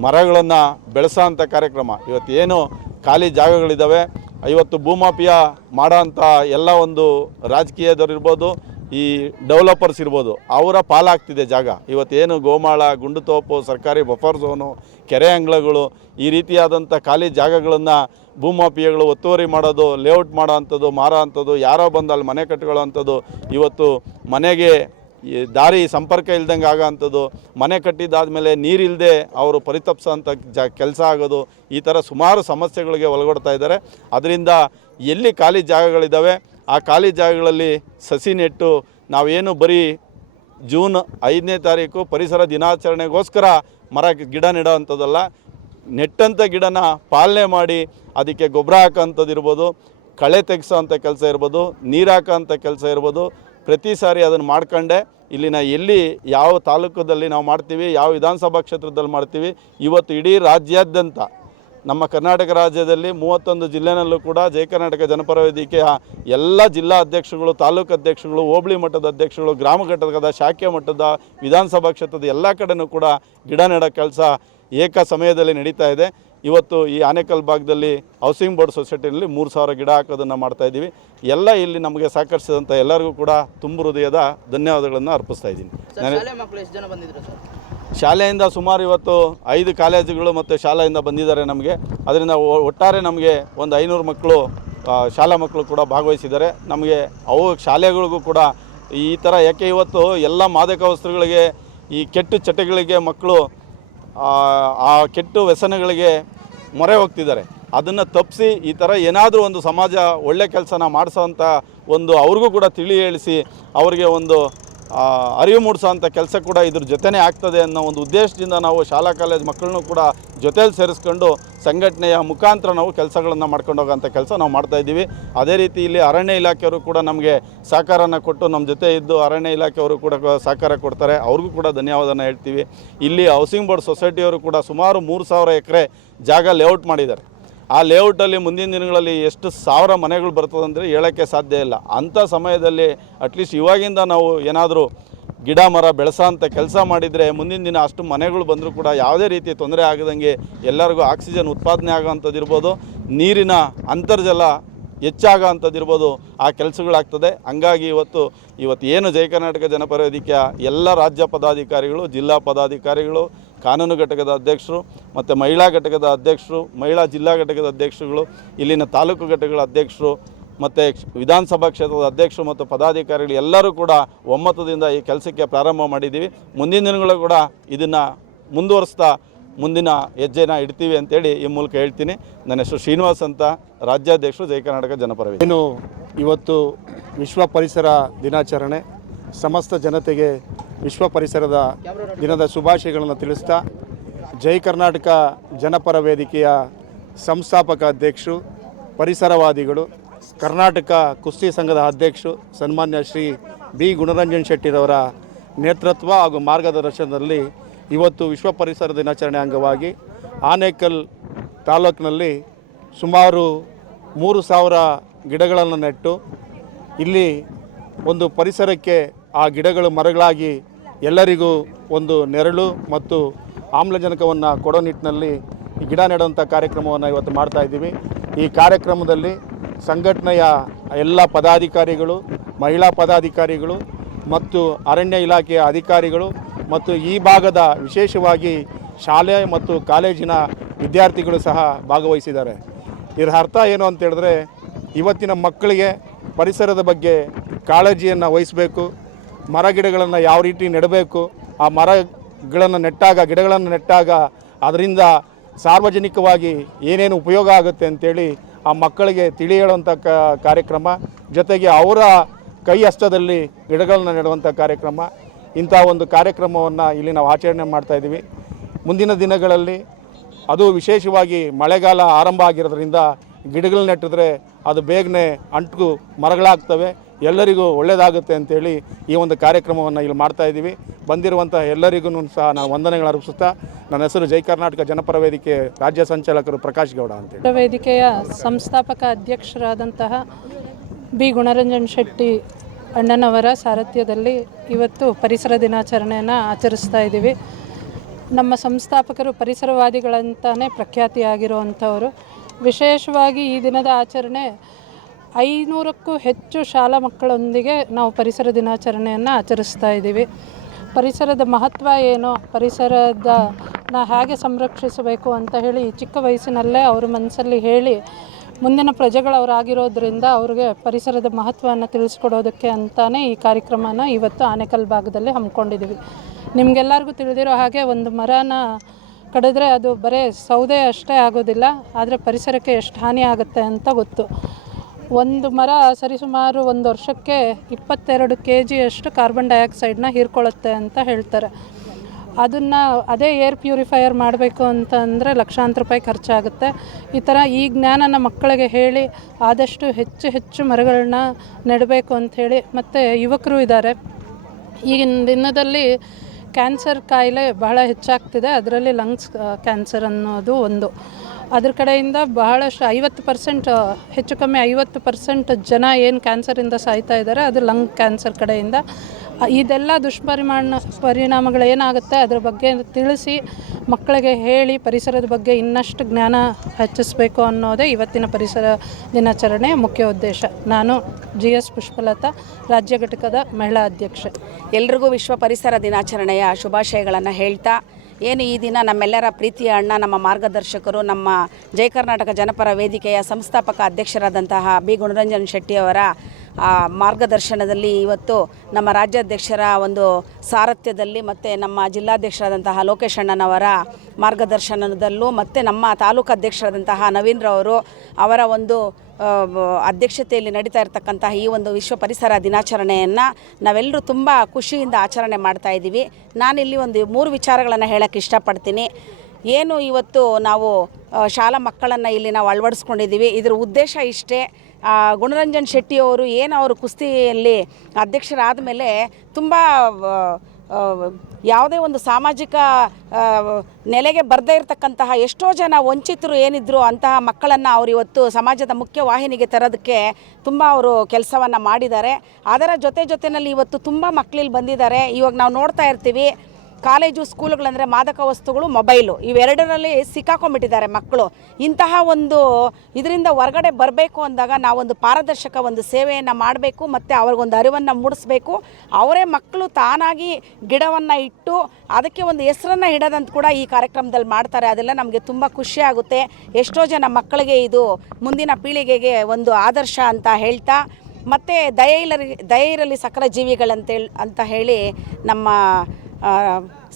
ಮರಗಳನ್ನು ಬೆಳೆಸೋ ಅಂಥ ಕಾರ್ಯಕ್ರಮ, ಇವತ್ತು ಏನು ಖಾಲಿ ಜಾಗಗಳಿದ್ದಾವೆ, ಇವತ್ತು ಭೂಮಾಫಿಯಾ ಮಾಡೋ ಅಂಥ ಎಲ್ಲ ಒಂದು ರಾಜಕೀಯದವರಿರ್ಬೋದು, ಈ ಡೆವಲಪರ್ಸ್ ಇರ್ಬೋದು, ಅವರ ಪಾಲಾಗ್ತಿದೆ ಜಾಗ. ಇವತ್ತೇನು ಗೋಮಾಳ, ಗುಂಡುತೋಪು, ಸರ್ಕಾರಿ ಬಫರ್ ಝೋನು, ಕೆರೆ ಅಂಗಳಗಳು, ಈ ರೀತಿಯಾದಂಥ ಖಾಲಿ ಜಾಗಗಳನ್ನು ಭೂಮಾಫಿಯಾಗಳು ಒತ್ತುವರಿ ಮಾಡೋದು, ಲೇಔಟ್ ಮಾಡೋ ಅಂಥದ್ದು, ಮಾರೋ ಅಂಥದ್ದು, ಯಾರೋ ಬಂದು ಅಲ್ಲಿ ಮನೆ ಕಟ್ಕೊಳ್ಳೋ ಅಂಥದ್ದು, ಇವತ್ತು ಮನೆಗೆ ದಾರಿ ಸಂಪರ್ಕ ಇಲ್ದಂಗೆ ಆಗೋ ಅಂಥದ್ದು, ಮನೆ ಕಟ್ಟಿದ್ದಾದಮೇಲೆ ನೀರಿಲ್ಲದೆ ಅವರು ಪರಿತಪ್ಸೋ ಅಂಥ ಕೆಲಸ ಆಗೋದು, ಈ ಥರ ಸುಮಾರು ಸಮಸ್ಯೆಗಳಿಗೆ ಒಳಗೊಡ್ತಾ ಇದ್ದಾರೆ. ಅದರಿಂದ ಎಲ್ಲಿ ಖಾಲಿ ಜಾಗಗಳಿದ್ದಾವೆ ಆ ಖಾಲಿ ಜಾಗಗಳಲ್ಲಿ ಸಸಿ ನೆಟ್ಟು ನಾವೇನು ಬರೀ ಜೂನ್ 5ನೇ ತಾರೀಕು ಪರಿಸರ ದಿನಾಚರಣೆಗೋಸ್ಕರ ಗಿಡ ನೆಡೋ ಅಂಥದ್ದಲ್ಲ, ನೆಟ್ಟಂಥ ಗಿಡನ ಪಾಲನೆ ಮಾಡಿ ಅದಕ್ಕೆ ಗೊಬ್ಬರ ಹಾಕೋಂಥದ್ದು ಇರ್ಬೋದು, ಕಳೆ ತೆಗೆಸೋ ಅಂಥ ಕೆಲಸ ಇರ್ಬೋದು, ನೀರು ಹಾಕೋ ಅಂಥ ಕೆಲಸ ಇರ್ಬೋದು, ಪ್ರತಿ ಸಾರಿ ಅದನ್ನು ಮಾಡ್ಕೊಂಡೆ ಇಲ್ಲಿನ ಎಲ್ಲಿ ಯಾವ ತಾಲೂಕದಲ್ಲಿ ನಾವು ಮಾಡ್ತೀವಿ, ಯಾವ ವಿಧಾನಸಭಾ ಕ್ಷೇತ್ರದಲ್ಲಿ ಮಾಡ್ತೀವಿ, ಇವತ್ತು ಇಡೀ ರಾಜ್ಯಾದ್ಯಂತ ನಮ್ಮ ಕರ್ನಾಟಕ ರಾಜ್ಯದಲ್ಲಿ 31 ಜಿಲ್ಲೆನಲ್ಲೂ ಕೂಡ ಜಯ ಕರ್ನಾಟಕ ಜನಪರ ವೇದಿಕೆಯ ಎಲ್ಲ ಜಿಲ್ಲಾ ಅಧ್ಯಕ್ಷರುಗಳು, ತಾಲೂಕು ಅಧ್ಯಕ್ಷರುಗಳು, ಹೋಬಳಿ ಮಟ್ಟದ ಅಧ್ಯಕ್ಷರುಗಳು, ಗ್ರಾಮ ಘಟಕದ ಶಾಖೆ ಮಟ್ಟದ ವಿಧಾನಸಭಾ ಕ್ಷೇತ್ರದ ಎಲ್ಲ ಕಡೆಯೂ ಕೂಡ ಗಿಡ ನೆಡೋ ಕೆಲಸ ಏಕ ಸಮಯದಲ್ಲಿ ನಡೀತಾ ಇದೆ. ಇವತ್ತು ಈ ಆನೇಕಲ್ ಭಾಗದಲ್ಲಿ ಹೌಸಿಂಗ್ ಬೋರ್ಡ್ ಸೊಸೈಟಿಯಲ್ಲಿ 3000 ಗಿಡ ಹಾಕೋದನ್ನು ಮಾಡ್ತಾಯಿದ್ದೀವಿ. ಎಲ್ಲ ಇಲ್ಲಿ ನಮಗೆ ಸಹಕರಿಸಿದಂಥ ಎಲ್ಲರಿಗೂ ಕೂಡ ತುಂಬ ಹೃದಯದ ಧನ್ಯವಾದಗಳನ್ನು ಅರ್ಪಿಸ್ತಾ ಇದ್ದೀನಿ. ಶಾಲೆಯಿಂದ ಸುಮಾರು ಇವತ್ತು 5 ಕಾಲೇಜುಗಳು ಮತ್ತು ಶಾಲೆಯಿಂದ ಬಂದಿದ್ದಾರೆ ನಮಗೆ. ಅದರಿಂದ ಒಟ್ಟಾರೆ ನಮಗೆ ಒಂದು 500 ಮಕ್ಕಳು, ಶಾಲಾ ಮಕ್ಕಳು ಕೂಡ ಭಾಗವಹಿಸಿದ್ದಾರೆ. ನಮಗೆ ಅವು ಶಾಲೆಗಳಿಗೂ ಕೂಡ ಈ ಥರ ಯಾಕೆ ಇವತ್ತು ಎಲ್ಲ ಮಾದಕ ವಸ್ತುಗಳಿಗೆ, ಈ ಕೆಟ್ಟ ಚಟಗಳಿಗೆ ಮಕ್ಕಳು ಆ ಕೆಟ್ಟ ವ್ಯಸನಗಳಿಗೆ ಮೊರೆ ಹೋಗ್ತಿದ್ದಾರೆ. ಅದನ್ನು ತಪ್ಪಿಸಿ ಈ ಥರ ಏನಾದರೂ ಒಂದು ಸಮಾಜ ಒಳ್ಳೆ ಕೆಲಸನ ಮಾಡಿಸೋವಂಥ ಒಂದು ಅವ್ರಿಗೂ ಕೂಡ ತಿಳಿ ಹೇಳಿಸಿ ಅವರಿಗೆ ಒಂದು ಅರಿವು ಮೂಡಿಸೋಂಥ ಕೆಲಸ ಕೂಡ ಇದ್ರ ಜೊತೆನೇ ಆಗ್ತದೆ ಅನ್ನೋ ಒಂದು ಉದ್ದೇಶದಿಂದ ನಾವು ಶಾಲಾ ಕಾಲೇಜ್ ಮಕ್ಕಳನ್ನೂ ಕೂಡ ಜೊತೆಯಲ್ಲಿ ಸೇರಿಸ್ಕೊಂಡು ಸಂಘಟನೆಯ ಮುಖಾಂತರ ನಾವು ಕೆಲಸಗಳನ್ನು ಮಾಡ್ಕೊಂಡು ಹೋಗೋಂಥ ಕೆಲಸ ನಾವು ಮಾಡ್ತಾಯಿದ್ದೀವಿ. ಅದೇ ರೀತಿ ಇಲ್ಲಿ ಅರಣ್ಯ ಇಲಾಖೆಯವರು ಕೂಡ ನಮಗೆ ಸಹಕಾರನ ಕೊಟ್ಟು ನಮ್ಮ ಜೊತೆ ಇದ್ದು ಅರಣ್ಯ ಇಲಾಖೆಯವರು ಕೂಡ ಸಹಕಾರ ಕೊಡ್ತಾರೆ, ಅವ್ರಿಗೂ ಕೂಡ ಧನ್ಯವಾದನ ಹೇಳ್ತೀವಿ. ಇಲ್ಲಿ ಹೌಸಿಂಗ್ ಬೋರ್ಡ್ ಸೊಸೈಟಿಯವರು ಕೂಡ ಸುಮಾರು 3000 ಎಕರೆ ಜಾಗ ಲೇಔಟ್ ಮಾಡಿದ್ದಾರೆ. ಆ ಲೇಔಟಲ್ಲಿ ಮುಂದಿನ ದಿನಗಳಲ್ಲಿ ಎಷ್ಟು 1000 ಮನೆಗಳು ಬರ್ತದಂದರೆ ಹೇಳೋಕ್ಕೆ ಸಾಧ್ಯ ಇಲ್ಲ. ಅಂಥ ಸಮಯದಲ್ಲಿ ಅಟ್ಲೀಸ್ಟ್ ಇವಾಗಿಂದ ನಾವು ಏನಾದರೂ ಗಿಡ ಮರ ಬೆಳೆಸೋಂಥ ಕೆಲಸ ಮಾಡಿದರೆ ಮುಂದಿನ ದಿನ ಅಷ್ಟು ಮನೆಗಳು ಬಂದರೂ ಕೂಡ ಯಾವುದೇ ರೀತಿ ತೊಂದರೆ ಆಗದಂಗೆ ಎಲ್ಲರಿಗೂ ಆಕ್ಸಿಜನ್ ಉತ್ಪಾದನೆ ಆಗೋವಂಥದ್ದು ಇರ್ಬೋದು, ನೀರಿನ ಅಂತರ್ಜಲ ಹೆಚ್ಚಾಗೋ ಅಂಥದ್ದಿರ್ಬೋದು, ಆ ಕೆಲಸಗಳಾಗ್ತದೆ. ಹಂಗಾಗಿ ಇವತ್ತು ಏನು ಜಯ ಕರ್ನಾಟಕ ಜನಪರ ವೇದಿಕೆಯ ಎಲ್ಲ ರಾಜ್ಯ ಪದಾಧಿಕಾರಿಗಳು, ಜಿಲ್ಲಾ ಪದಾಧಿಕಾರಿಗಳು, ಕಾನೂನು ಘಟಕದ ಅಧ್ಯಕ್ಷರು ಮತ್ತು ಮಹಿಳಾ ಘಟಕದ ಅಧ್ಯಕ್ಷರು, ಮಹಿಳಾ ಜಿಲ್ಲಾ ಘಟಕದ ಅಧ್ಯಕ್ಷರುಗಳು, ಇಲ್ಲಿನ ತಾಲೂಕು ಘಟಕಗಳ ಅಧ್ಯಕ್ಷರು ಮತ್ತು ವಿಧಾನಸಭಾ ಕ್ಷೇತ್ರದ ಅಧ್ಯಕ್ಷರು ಮತ್ತು ಪದಾಧಿಕಾರಿಗಳು ಎಲ್ಲರೂ ಕೂಡ ಒಮ್ಮತದಿಂದ ಈ ಕೆಲಸಕ್ಕೆ ಪ್ರಾರಂಭ ಮಾಡಿದ್ದೀವಿ. ಮುಂದಿನ ದಿನಗಳು ಕೂಡ ಇದನ್ನು ಮುಂದುವರಿಸ್ತಾ ಮುಂದಿನ ಹೆಜ್ಜೆನ ಇಡ್ತೀವಿ ಅಂತೇಳಿ ಈ ಮೂಲಕ ಹೇಳ್ತೀನಿ. ನನ್ನ ಹೆಸರು ಶ್ರೀನಿವಾಸ್ ಅಂತ, ರಾಜ್ಯಾಧ್ಯಕ್ಷರು ಜೈ ಕರ್ನಾಟಕ ಜನಪರ ವೇದಿಕೆ. ಏನು ಇವತ್ತು ವಿಶ್ವ ಪರಿಸರ ದಿನಾಚರಣೆ, ಸಮಸ್ತ ಜನತೆಗೆ ವಿಶ್ವ ಪರಿಸರದ ದಿನದ ಶುಭಾಶಯಗಳನ್ನು ತಿಳಿಸ್ತಾ, ಜೈ ಕರ್ನಾಟಕ ಜನಪರ ವೇದಿಕೆಯ ಸಂಸ್ಥಾಪಕ ಅಧ್ಯಕ್ಷರು, ಪರಿಸರವಾದಿಗಳು, ಕರ್ನಾಟಕ ಕುಸ್ತಿ ಸಂಘದ ಅಧ್ಯಕ್ಷರು ಸನ್ಮಾನ್ಯ ಶ್ರೀ ಬಿ ಗುಣರಂಜನ್ ಶೆಟ್ಟಿರವರ ನೇತೃತ್ವ ಹಾಗೂ ಮಾರ್ಗದರ್ಶನದಲ್ಲಿ ಇವತ್ತು ವಿಶ್ವ ಪರಿಸರ ದಿನಾಚರಣೆ ಅಂಗವಾಗಿ ಆನೇಕಲ್ ತಾಲೂಕಿನಲ್ಲಿ ಸುಮಾರು 3,000 ಗಿಡಗಳನ್ನು ನೆಟ್ಟು ಇಲ್ಲಿ ಒಂದು ಪರಿಸರಕ್ಕೆ ಆ ಗಿಡಗಳು ಮರಗಳಾಗಿ ಎಲ್ಲರಿಗೂ ಒಂದು ನೆರಳು ಮತ್ತು ಆಮ್ಲಜನಕವನ್ನು ಕೊಡೋ ನಿಟ್ಟಿನಲ್ಲಿ ಈ ಗಿಡ ನೆಡುವಂಥ ಕಾರ್ಯಕ್ರಮವನ್ನು ಇವತ್ತು ಮಾಡ್ತಾ ಇದ್ದೀವಿ. ಈ ಕಾರ್ಯಕ್ರಮದಲ್ಲಿ ಸಂಘಟನೆಯ ಎಲ್ಲ ಪದಾಧಿಕಾರಿಗಳು, ಮಹಿಳಾ ಪದಾಧಿಕಾರಿಗಳು ಮತ್ತು ಅರಣ್ಯ ಇಲಾಖೆಯ ಅಧಿಕಾರಿಗಳು ಮತ್ತು ಈ ಭಾಗದ ವಿಶೇಷವಾಗಿ ಶಾಲೆ ಮತ್ತು ಕಾಲೇಜಿನ ವಿದ್ಯಾರ್ಥಿಗಳು ಸಹ ಭಾಗವಹಿಸಿದ್ದಾರೆ. ಇದರ ಅರ್ಥ ಏನು ಅಂತ ಹೇಳಿದ್ರೆ, ಇವತ್ತಿನ ಮಕ್ಕಳಿಗೆ ಪರಿಸರದ ಬಗ್ಗೆ ಕಾಳಜಿಯನ್ನು ವಹಿಸಬೇಕು, ಮರ ಗಿಡಗಳನ್ನು ಯಾವ ರೀತಿ ನೆಡಬೇಕು, ಆ ಗಿಡಗಳನ್ನು ನೆಟ್ಟಾಗ ಅದರಿಂದ ಸಾರ್ವಜನಿಕವಾಗಿ ಏನೇನು ಉಪಯೋಗ ಆಗುತ್ತೆ ಅಂತೇಳಿ ಆ ಮಕ್ಕಳಿಗೆ ತಿಳಿ ಹೇಳುವಂಥ ಕಾರ್ಯಕ್ರಮ, ಜೊತೆಗೆ ಅವರ ಕೈ ಹಸ್ತದಲ್ಲಿ ಗಿಡಗಳನ್ನು ನೆಡುವಂಥ ಕಾರ್ಯಕ್ರಮ, ಇಂಥ ಒಂದು ಕಾರ್ಯಕ್ರಮವನ್ನು ಇಲ್ಲಿ ನಾವು ಆಚರಣೆ ಮಾಡ್ತಾಯಿದ್ದೀವಿ. ಮುಂದಿನ ದಿನಗಳಲ್ಲಿ ಅದು ವಿಶೇಷವಾಗಿ ಮಳೆಗಾಲ ಆರಂಭ ಆಗಿರೋದ್ರಿಂದ ಗಿಡಗಳು ನೆಟ್ಟಿದ್ರೆ ಅದು ಬೇಗನೆ ಅಂಟು ಮರಗಳಾಗ್ತವೆ, ಎಲ್ಲರಿಗೂ ಒಳ್ಳೆಯದಾಗುತ್ತೆ ಅಂತೇಳಿ ಈ ಒಂದು ಕಾರ್ಯಕ್ರಮವನ್ನು ಇಲ್ಲಿ ಮಾಡ್ತಾಯಿದ್ದೀವಿ. ಬಂದಿರುವಂಥ ಎಲ್ಲರಿಗೂ ಸಹ ನಾವು ವಂದನೆಗಳು ಅರ್ಪಿಸುತ್ತಾ, ನನ್ನ ಹೆಸರು ಜೈ ಕರ್ನಾಟಕ ಜನಪರ ವೇದಿಕೆ ರಾಜ್ಯ ಸಂಚಾಲಕರು ಪ್ರಕಾಶ್ ಗೌಡ ಅಂತೇಳಿ. ವೇದಿಕೆಯ ಸಂಸ್ಥಾಪಕ ಅಧ್ಯಕ್ಷರಾದಂತಹ ಬಿ ಗುಣರಂಜನ್ ಶೆಟ್ಟಿ ಅಣ್ಣನವರ ಸಾರಥ್ಯದಲ್ಲಿ ಇವತ್ತು ಪರಿಸರ ದಿನಾಚರಣೆಯನ್ನು ಆಚರಿಸ್ತಾ ಇದ್ದೀವಿ. ನಮ್ಮ ಸಂಸ್ಥಾಪಕರು ಪರಿಸರವಾದಿಗಳಂತಾನೆ ಪ್ರಖ್ಯಾತಿಯಾಗಿರುವಂಥವರು. ವಿಶೇಷವಾಗಿ ಈ ದಿನದ ಆಚರಣೆ 500ಕ್ಕೂ ಹೆಚ್ಚು ಶಾಲಾ ಮಕ್ಕಳೊಂದಿಗೆ ನಾವು ಪರಿಸರ ದಿನಾಚರಣೆಯನ್ನು ಆಚರಿಸ್ತಾ ಇದ್ದೀವಿ. ಪರಿಸರದ ಮಹತ್ವ ಏನು, ಪರಿಸರನ ಹೇಗೆ ಸಂರಕ್ಷಿಸಬೇಕು ಅಂತ ಹೇಳಿ ಚಿಕ್ಕ ವಯಸ್ಸಿನಲ್ಲೇ ಅವ್ರ ಮನಸ್ಸಲ್ಲಿ ಹೇಳಿ ಮುಂದಿನ ಪ್ರಜೆಗಳವರಾಗಿರೋದ್ರಿಂದ ಅವ್ರಿಗೆ ಪರಿಸರದ ಮಹತ್ವವನ್ನು ತಿಳಿಸ್ಕೊಡೋದಕ್ಕೆ ಅಂತಾನೆ ಈ ಕಾರ್ಯಕ್ರಮನ ಇವತ್ತು ಆನೇಕಲ್ ಭಾಗದಲ್ಲಿ ಹಮ್ಮಿಕೊಂಡಿದ್ದೀವಿ. ನಿಮಗೆಲ್ಲರಿಗೂ ತಿಳಿದಿರೋ ಹಾಗೆ ಒಂದು ಮರನ ಕಡಿದ್ರೆ ಅದು ಬರೀ ಸೌದೆ ಅಷ್ಟೇ ಆಗೋದಿಲ್ಲ, ಆದರೆ ಪರಿಸರಕ್ಕೆ ಎಷ್ಟು ಹಾನಿ ಆಗುತ್ತೆ ಅಂತ ಗೊತ್ತು. ಒಂದು ಮರ ಸರಿಸುಮಾರು ಒಂದು ವರ್ಷಕ್ಕೆ 22 kg ಕಾರ್ಬನ್ ಡೈಆಕ್ಸೈಡನ್ನ ಹೀರ್ಕೊಳ್ಳುತ್ತೆ ಅಂತ ಹೇಳ್ತಾರೆ. ಅದನ್ನು ಅದೇ ಏರ್ ಪ್ಯೂರಿಫೈಯರ್ ಮಾಡಬೇಕು ಅಂತಂದರೆ ಲಕ್ಷಾಂತರ ರೂಪಾಯಿ ಖರ್ಚಾಗುತ್ತೆ. ಈ ಥರ ಈ ಜ್ಞಾನನ ಮಕ್ಕಳಿಗೆ ಹೇಳಿ ಆದಷ್ಟು ಹೆಚ್ಚು ಮರಗಳನ್ನ ನೆಡಬೇಕು ಅಂಥೇಳಿ. ಮತ್ತು ಯುವಕರು ಇದ್ದಾರೆ. ಈಗಿನ ದಿನದಲ್ಲಿ ಕ್ಯಾನ್ಸರ್ ಕಾಯಿಲೆ ಬಹಳ ಹೆಚ್ಚಾಗ್ತಿದೆ, ಅದರಲ್ಲಿ ಲಂಗ್ಸ್ ಕ್ಯಾನ್ಸರ್ ಅನ್ನೋದು ಒಂದು. ಅದ್ರ ಕಡೆಯಿಂದ ಬಹಳಷ್ಟು 50% ಹೆಚ್ಚು ಕಮ್ಮಿ 50% ಜನ ಏನು ಕ್ಯಾನ್ಸರಿಂದ ಸಾಯ್ತಾ ಇದ್ದಾರೆ ಅದು ಲಂಗ್ ಕ್ಯಾನ್ಸರ್ ಕಡೆಯಿಂದ. ಇದೆಲ್ಲ ಪರಿಣಾಮಗಳು ಏನಾಗುತ್ತೆ ಅದ್ರ ಬಗ್ಗೆ ತಿಳಿಸಿ ಮಕ್ಕಳಿಗೆ ಹೇಳಿ ಪರಿಸರದ ಬಗ್ಗೆ ಇನ್ನಷ್ಟು ಜ್ಞಾನ ಹೆಚ್ಚಿಸಬೇಕು ಅನ್ನೋದೇ ಇವತ್ತಿನ ಪರಿಸರ ದಿನಾಚರಣೆಯ ಮುಖ್ಯ ಉದ್ದೇಶ. ನಾನು GS ಪುಷ್ಪಲತಾ, ರಾಜ್ಯ ಘಟಕದ ಮಹಿಳಾ ಅಧ್ಯಕ್ಷೆ. ಎಲ್ರಿಗೂ ವಿಶ್ವ ಪರಿಸರ ದಿನಾಚರಣೆಯ ಶುಭಾಶಯಗಳನ್ನು ಹೇಳ್ತಾ, ಏನು ಈ ದಿನ ನಮ್ಮೆಲ್ಲರ ಪ್ರೀತಿಯ ಅಣ್ಣ, ನಮ್ಮ ಮಾರ್ಗದರ್ಶಕರು, ನಮ್ಮ ಜೈ ಕರ್ನಾಟಕ ಜನಪರ ವೇದಿಕೆಯ ಸಂಸ್ಥಾಪಕ ಅಧ್ಯಕ್ಷರಾದಂತಹ ಬಿ ಗುಣರಂಜನ್ ಶೆಟ್ಟಿಯವರ ಮಾರ್ಗದರ್ಶನದಲ್ಲಿ ಇವತ್ತು ನಮ್ಮ ರಾಜ್ಯಾಧ್ಯಕ್ಷರ ಒಂದು ಸಾರಥ್ಯದಲ್ಲಿ ಮತ್ತು ನಮ್ಮ ಜಿಲ್ಲಾಧ್ಯಕ್ಷರಾದಂತಹ ಲೋಕೇಶ್ ಅಣ್ಣನವರ ಮಾರ್ಗದರ್ಶನದಲ್ಲೂ ಮತ್ತು ನಮ್ಮ ತಾಲೂಕು ಅಧ್ಯಕ್ಷರಾದಂತಹ ನವೀನ್ರವರು ಅವರ ಒಂದು ಅಧ್ಯಕ್ಷತೆಯಲ್ಲಿ ನಡೀತಾ ಇರತಕ್ಕಂತಹ ಈ ಒಂದು ವಿಶ್ವ ಪರಿಸರ ದಿನಾಚರಣೆಯನ್ನು ನಾವೆಲ್ಲರೂ ತುಂಬ ಖುಷಿಯಿಂದ ಆಚರಣೆ ಮಾಡ್ತಾ ಇದ್ದೀವಿ. ನಾನಿಲ್ಲಿ ಒಂದು 3 ವಿಚಾರಗಳನ್ನು ಹೇಳೋಕ್ಕೆ ಇಷ್ಟಪಡ್ತೀನಿ. ಏನು ಇವತ್ತು ನಾವು ಶಾಲಾ ಮಕ್ಕಳನ್ನು ಇಲ್ಲಿ ನಾವು ಅಳವಡಿಸ್ಕೊಂಡಿದ್ದೀವಿ, ಇದರ ಉದ್ದೇಶ ಇಷ್ಟೇ. ಗುಣರಂಜನ್ ಶೆಟ್ಟಿಯವರು ಏನು ಅವರು ಕುಸ್ತಿಯಲ್ಲಿ ಅಧ್ಯಕ್ಷರಾದ ಮೇಲೆ ತುಂಬ ಯಾವುದೇ ಒಂದು ಸಾಮಾಜಿಕ ನೆಲೆಗೆ ಬರದೇ ಇರತಕ್ಕಂತಹ ಎಷ್ಟೋ ಜನ ವಂಚಿತರು ಏನಿದ್ರು ಅಂತಹ ಮಕ್ಕಳನ್ನು ಅವರು ಇವತ್ತು ಸಮಾಜದ ಮುಖ್ಯ ವಾಹಿನಿಗೆ ತರೋದಕ್ಕೆ ತುಂಬ ಅವರು ಕೆಲಸವನ್ನು ಮಾಡಿದ್ದಾರೆ. ಅದರ ಜೊತೆಯಲ್ಲಿ ಇವತ್ತು ತುಂಬ ಮಕ್ಕಳಿಲ್ಲಿ ಬಂದಿದ್ದಾರೆ. ಇವಾಗ ನಾವು ನೋಡ್ತಾ ಇರ್ತೀವಿ, ಕಾಲೇಜು ಸ್ಕೂಲುಗಳಂದರೆ ಮಾದಕ ವಸ್ತುಗಳು, ಮೊಬೈಲು, ಇವೆರಡರಲ್ಲಿ ಸಿಕ್ಕಾಕೊಂಡ್ಬಿಟ್ಟಿದ್ದಾರೆ ಮಕ್ಕಳು. ಇಂತಹ ಒಂದು ಇದರಿಂದ ಹೊರಗಡೆ ಬರಬೇಕು ಅಂದಾಗ ನಾವೊಂದು ಪಾರದರ್ಶಕ ಒಂದು ಸೇವೆಯನ್ನು ಮಾಡಬೇಕು ಮತ್ತು ಅವ್ರಿಗೊಂದು ಅರಿವನ್ನು ಮೂಡಿಸ್ಬೇಕು. ಅವರೇ ಮಕ್ಕಳು ತಾನಾಗಿ ಗಿಡವನ್ನು ಇಟ್ಟು ಅದಕ್ಕೆ ಒಂದು ಹೆಸರನ್ನು ಇಡೋದಂತ ಕೂಡ ಈ ಕಾರ್ಯಕ್ರಮದಲ್ಲಿ ಮಾಡ್ತಾರೆ. ಅದೆಲ್ಲ ನಮಗೆ ತುಂಬ ಖುಷಿಯಾಗುತ್ತೆ. ಎಷ್ಟೋ ಜನ ಮಕ್ಕಳಿಗೆ ಇದು ಮುಂದಿನ ಪೀಳಿಗೆಗೆ ಒಂದು ಆದರ್ಶ ಅಂತ ಹೇಳ್ತಾ, ಮತ್ತು ದಯೆ ಇರಲಿ ಸಕಲ ಜೀವಿಗಳಂತ ಹೇಳಿ ನಮ್ಮ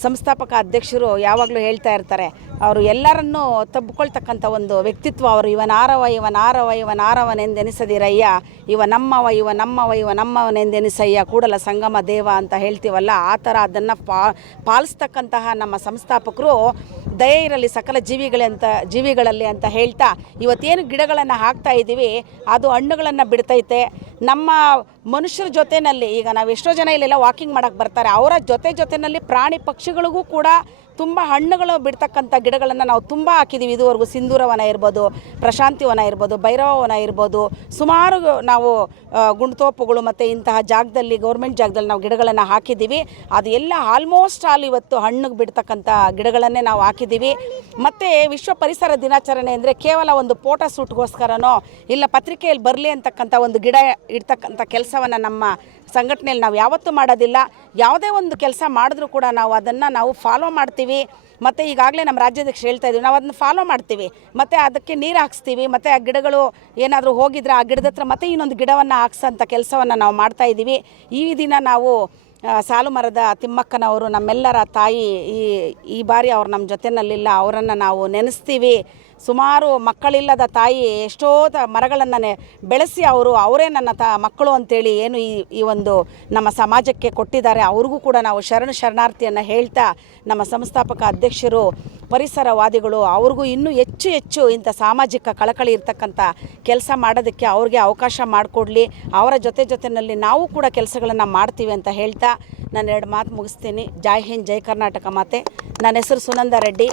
ಸಂಸ್ಥಾಪಕ ಅಧ್ಯಕ್ಷರು ಯಾವಾಗಲೂ ಹೇಳ್ತಾ ಇರ್ತಾರೆ, ಅವರು ಎಲ್ಲರನ್ನೂ ತಬ್ಕೊಳ್ತಕ್ಕಂಥ ಒಂದು ವ್ಯಕ್ತಿತ್ವ ಅವರು. ಇವನಾರವನೆಂದೆನಿಸದಿರಯ್ಯ, ಇವ ನಮ್ಮವನೆಂದೆನಿಸಯ್ಯ, ಕೂಡಲ ಸಂಗಮ ದೇವ ಅಂತ ಹೇಳ್ತೀವಲ್ಲ, ಆ ಥರ ಅದನ್ನು ಪಾಲಿಸ್ತಕ್ಕಂತಹ ನಮ್ಮ ಸಂಸ್ಥಾಪಕರು ದಯೆ ಇರಲಿ ಸಕಲ ಜೀವಿಗಳಲ್ಲಿ ಅಂತ ಹೇಳ್ತಾ, ಇವತ್ತೇನು ಗಿಡಗಳನ್ನು ಹಾಕ್ತಾ ಇದ್ದೀವಿ ಅದು ಹಣ್ಣುಗಳನ್ನು ಬಿಡ್ತೈತೆ. ನಮ್ಮ ಮನುಷ್ಯರ ಜೊತೆಯಲ್ಲಿ ಈಗ ನಾವು ಎಷ್ಟೋ ಜನ ಇಲ್ಲೆಲ್ಲ ವಾಕಿಂಗ್ ಮಾಡೋಕ್ಕೆ ಬರ್ತಾರೆ, ಅವರ ಜೊತೆಯಲ್ಲಿ ಪ್ರಾಣಿ ಪಕ್ಷಿಗಳಿಗೂ ಕೂಡ ತುಂಬ ಹಣ್ಣುಗಳು ಬಿಡ್ತಕ್ಕಂಥ ಗಿಡಗಳನ್ನು ನಾವು ತುಂಬ ಹಾಕಿದ್ದೀವಿ ಇದುವರೆಗೂ. ಸಿಂಧೂರವನ ಇರ್ಬೋದು, ಪ್ರಶಾಂತಿವನ ಇರ್ಬೋದು, ಭೈರವವನ ಇರ್ಬೋದು, ಸುಮಾರು ನಾವು ಗುಂಡ್ತೋಪುಗಳು ಮತ್ತು ಇಂತಹ ಜಾಗದಲ್ಲಿ ಗೌರ್ಮೆಂಟ್ ಜಾಗದಲ್ಲಿ ನಾವು ಗಿಡಗಳನ್ನು ಹಾಕಿದ್ದೀವಿ. ಅದು ಎಲ್ಲ ಆಲ್ಮೋಸ್ಟ್ ಇವತ್ತು ಹಣ್ಣಿಗೆ ಬಿಡ್ತಕ್ಕಂಥ ಗಿಡಗಳನ್ನೇ ನಾವು ಹಾಕಿದ್ದೀವಿ. ಮತ್ತು ವಿಶ್ವ ಪರಿಸರ ದಿನಾಚರಣೆ ಅಂದರೆ ಕೇವಲ ಒಂದು ಫೋಟೋ ಶೂಟ್ಗೋಸ್ಕರನೋ ಇಲ್ಲ ಪತ್ರಿಕೆಯಲ್ಲಿ ಬರಲಿ ಅಂತಕ್ಕಂಥ ಒಂದು ಗಿಡ ಇಡ್ತಕ್ಕಂಥ ಕೆಲಸವನ್ನು ನಮ್ಮ ಸಂಘಟನೆಯಲ್ಲಿ ನಾವು ಯಾವತ್ತೂ ಮಾಡೋದಿಲ್ಲ. ಯಾವುದೇ ಒಂದು ಕೆಲಸ ಮಾಡಿದ್ರೂ ಕೂಡ ನಾವು ಅದನ್ನು ಫಾಲೋ ಮಾಡ್ತೀವಿ. ಮತ್ತು ಈಗಾಗಲೇ ನಮ್ಮ ರಾಜ್ಯಾಧ್ಯಕ್ಷರು ಹೇಳ್ತಾ ಇದ್ದೀವಿ, ನಾವು ಅದನ್ನು ಫಾಲೋ ಮಾಡ್ತೀವಿ, ಮತ್ತು ಅದಕ್ಕೆ ನೀರು ಹಾಕ್ಸ್ತೀವಿ, ಮತ್ತು ಆ ಗಿಡಗಳು ಏನಾದರೂ ಹೋಗಿದ್ರೆ ಆ ಗಿಡದ ಹತ್ರ ಮತ್ತೆ ಇನ್ನೊಂದು ಗಿಡವನ್ನು ಹಾಕ್ಸೋಂಥ ಕೆಲಸವನ್ನು ನಾವು ಮಾಡ್ತಾಯಿದ್ದೀವಿ. ಈ ದಿನ ನಾವು ಸಾಲು ಮರದ ತಿಮ್ಮಕ್ಕನವರು ನಮ್ಮೆಲ್ಲರ ತಾಯಿ, ಈ ಬಾರಿ ಅವ್ರು ನಮ್ಮ ಜೊತೆಯಲ್ಲಿಲ್ಲ, ಅವರನ್ನು ನಾವು ನೆನೆಸ್ತೀವಿ. ಸುಮಾರು ಮಕ್ಕಳಿಲ್ಲದ ತಾಯಿ ಎಷ್ಟೋ ಮರಗಳನ್ನು ಬೆಳೆಸಿ ಅವರೇ ನನ್ನ ಮಕ್ಕಳು ಅಂತೇಳಿ ಏನು ಈ ಒಂದು ನಮ್ಮ ಸಮಾಜಕ್ಕೆ ಕೊಟ್ಟಿದ್ದಾರೆ. ಅವ್ರಿಗೂ ಕೂಡ ನಾವು ಶರಣಾರ್ಥಿಯನ್ನು ಹೇಳ್ತಾ, ನಮ್ಮ ಸಂಸ್ಥಾಪಕ ಅಧ್ಯಕ್ಷರು ಪರಿಸರವಾದಿಗಳು, ಅವ್ರಿಗೂ ಇನ್ನೂ ಹೆಚ್ಚು ಇಂಥ ಸಾಮಾಜಿಕ ಕಳಕಳಿ ಇರ್ತಕ್ಕಂಥ ಕೆಲಸ ಮಾಡೋದಕ್ಕೆ ಅವ್ರಿಗೆ ಅವಕಾಶ ಮಾಡಿಕೊಡ್ಲಿ. ಅವರ ಜೊತೆಯಲ್ಲಿ ನಾವು ಕೂಡ ಕೆಲಸಗಳನ್ನು ಮಾಡ್ತೀವಿ ಅಂತ ಹೇಳ್ತಾ ನಾನು 2 ಮಾತು ಮುಗಿಸ್ತೀನಿ. ಜೈ ಹಿಂದ್, ಜೈ ಕರ್ನಾಟಕ ಮಾತೆ. ನನ್ನ ಹೆಸರು ಸುನಂದ ರೆಡ್ಡಿ,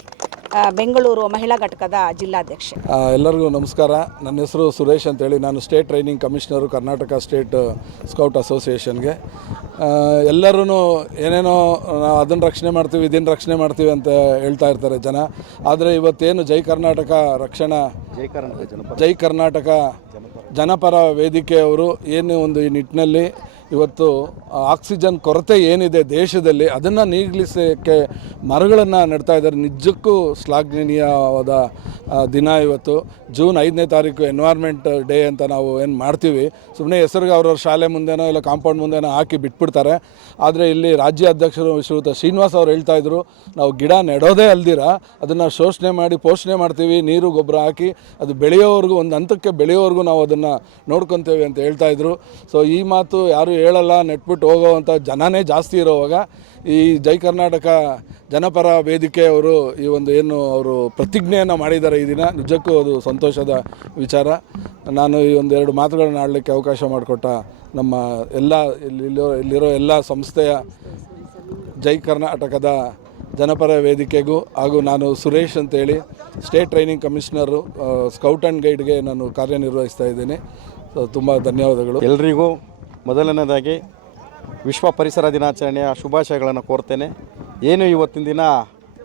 ಬೆಂಗಳೂರು ಮಹಿಳಾ ಘಟಕದ ಜಿಲ್ಲಾಧ್ಯಕ್ಷೆ. ಎಲ್ಲರಿಗೂ ನಮಸ್ಕಾರ. ನನ್ನ ಹೆಸರು ಸುರೇಶ್ ಅಂತೇಳಿ, ನಾನು state training commissioner Karnataka state scout ಅಸೋಸಿಯೇಷನ್ಗೆ. ಎಲ್ಲರೂ ಏನೇನೋ ಅದನ್ನು ರಕ್ಷಣೆ ಮಾಡ್ತೀವಿ, ಇದನ್ನು ರಕ್ಷಣೆ ಮಾಡ್ತೀವಿ ಅಂತ ಹೇಳ್ತಾ ಇರ್ತಾರೆ ಜನ. ಆದರೆ ಇವತ್ತೇನು ಜೈ ಕರ್ನಾಟಕ ಜನಪರ ವೇದಿಕೆಯವರು ಏನು ಒಂದು ಈ ನಿಟ್ಟಿನಲ್ಲಿ ಇವತ್ತು ಆಕ್ಸಿಜನ್ ಕೊರತೆ ಏನಿದೆ ದೇಶದಲ್ಲಿ ಅದನ್ನು ನೀಗಿಸೋಕ್ಕೆ ಮರಗಳನ್ನು ನೆಡ್ತಾ ಇದ್ದಾರೆ. ನಿಜಕ್ಕೂ ಶ್ಲಾಘನೀಯವಾದ ದಿನ ಇವತ್ತು. ಜೂನ್ 5ನೇ ತಾರೀಕು ಎನ್ವೈರ್ಮೆಂಟ್ ಡೇ ಅಂತ ನಾವು ಏನು ಮಾಡ್ತೀವಿ, ಸುಮ್ಮನೆ ಹೆಸರಿಗೆ ಅವ್ರವ್ರ ಶಾಲೆ ಮುಂದೆನೋ ಇಲ್ಲ ಕಾಂಪೌಂಡ್ ಮುಂದೆನೋ ಹಾಕಿ ಬಿಟ್ಬಿಡ್ತಾರೆ. ಆದರೆ ಇಲ್ಲಿ ರಾಜ್ಯ ಅಧ್ಯಕ್ಷರು ಶ್ರೀಯುತ ಶ್ರೀನಿವಾಸ್ ಅವ್ರು ಹೇಳ್ತಾಯಿದ್ರು, ನಾವು ಗಿಡ ನೆಡೋದೇ ಅಲ್ದಿರ ಅದನ್ನು ಶೋಷಣೆ ಮಾಡಿ ಪೋಷಣೆ ಮಾಡ್ತೀವಿ, ನೀರು ಗೊಬ್ಬರ ಹಾಕಿ ಅದು ಬೆಳೆಯೋವರೆಗೂ, ಒಂದು ಹಂತಕ್ಕೆ ಬೆಳೆಯೋವರೆಗೂ ನಾವು ಅದನ್ನು ನೋಡ್ಕೊತೇವೆ ಅಂತ ಹೇಳ್ತಾಯಿದ್ರು. ಸೊ ಈ ಮಾತು ಯಾರು ಹೇಳಲ್ಲ, ನೆಟ್ಬಿಟ್ಟು ಹೋಗೋವಂಥ ಜನನೇ ಜಾಸ್ತಿ ಇರೋವಾಗ ಈ ಜೈ ಕರ್ನಾಟಕ ಜನಪರ ವೇದಿಕೆಯವರು ಈ ಒಂದು ಏನು ಅವರು ಪ್ರತಿಜ್ಞೆಯನ್ನು ಮಾಡಿದ್ದಾರೆ ಈ ದಿನ, ನಿಜಕ್ಕೂ ಅದು ಸಂತೋಷದ ವಿಚಾರ. ನಾನು ಈ 1-2 ಮಾತುಗಳನ್ನು ಆಡಲಿಕ್ಕೆ ಅವಕಾಶ ಮಾಡಿಕೊಟ್ಟ ನಮ್ಮ ಇಲ್ಲಿರೋ ಎಲ್ಲ ಸಂಸ್ಥೆಯ ಜೈ ಕರ್ನಾಟಕದ ಜನಪರ ವೇದಿಕೆಗೂ ಹಾಗೂ ನಾನು ಸುರೇಶ್ ಅಂತೇಳಿ state training commissioner scout and ಗೈಡ್ಗೆ ನಾನು ಕಾರ್ಯನಿರ್ವಹಿಸ್ತಾ ಇದ್ದೀನಿ. ಸೊ ತುಂಬ ಧನ್ಯವಾದಗಳು ಎಲ್ರಿಗೂ. ಮೊದಲನೇದಾಗಿ ವಿಶ್ವ ಪರಿಸರ ದಿನಾಚರಣೆಯ ಶುಭಾಶಯಗಳನ್ನು ಕೋರ್ತೇನೆ. ಏನು ಇವತ್ತಿನ ದಿನ